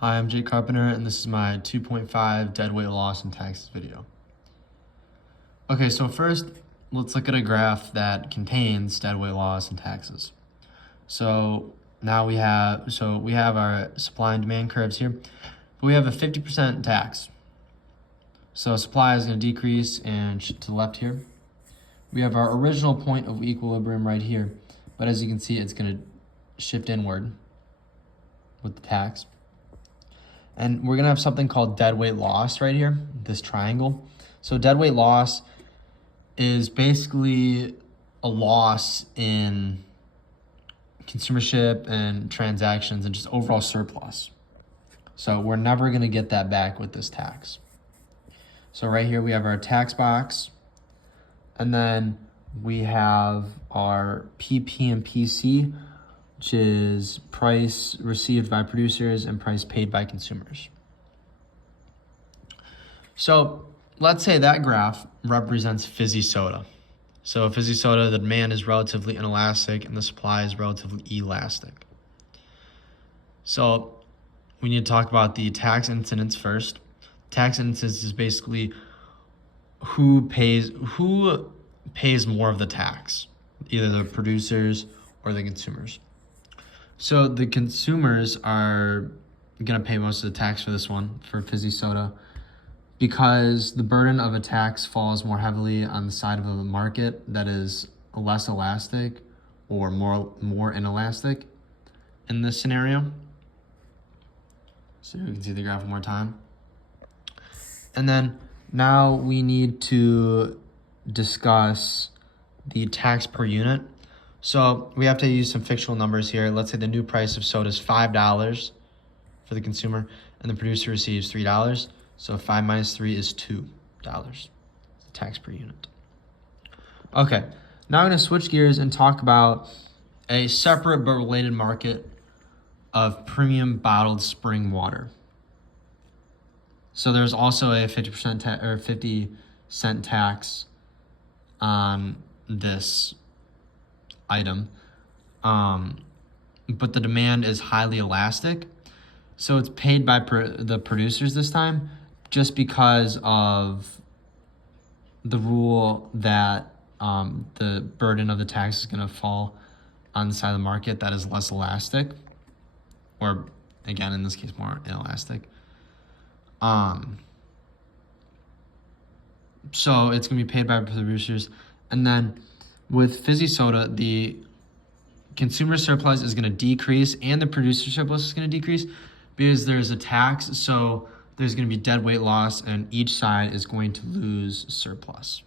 Hi, I'm Jake Carpenter, and this is my 2.5 deadweight loss in taxes video. Okay, so first, let's look at a graph that contains deadweight loss in taxes. So now we have our supply and demand curves here, but we have a 50% tax. So supply is going to decrease and to the left here. We have our original point of equilibrium right here, but as you can see, it's going to shift inward with the tax. And we're going to have something called deadweight loss right here, this triangle. So deadweight loss is basically a loss in consumership and transactions and just overall surplus. So we're never going to get that back with this tax. So right here we have our tax box, and then we have our PP and PC, which is price received by producers and price paid by consumers. So let's say that graph represents fizzy soda. So fizzy soda, the demand is relatively inelastic and the supply is relatively elastic. So we need to talk about the tax incidence first. Tax incidence is basically who pays more of the tax, either the producers or the consumers. So the consumers are going to pay most of the tax for this one, for fizzy soda, because the burden of a tax falls more heavily on the side of a market that is less elastic or more inelastic in this scenario. So you can see the graph one more time. And then now we need to discuss the tax per unit. So we have to use some fictional numbers here. Let's say the new price of soda is $5 for the consumer and the producer receives $3. So 5 minus 3 is $2. Tax per unit. Okay, now I'm going to switch gears and talk about a separate but related market of premium bottled spring water. So there's also a 50% or 50-cent tax on this item, but the demand is highly elastic, so it's paid by the producers this time, just because of the rule that the burden of the tax is going to fall on the side of the market that is less elastic, or again in this case more inelastic. So it's going to be paid by producers, and then with fizzy soda, the consumer surplus is going to decrease and the producer surplus is going to decrease because there's a tax. So there's going to be deadweight loss and each side is going to lose surplus.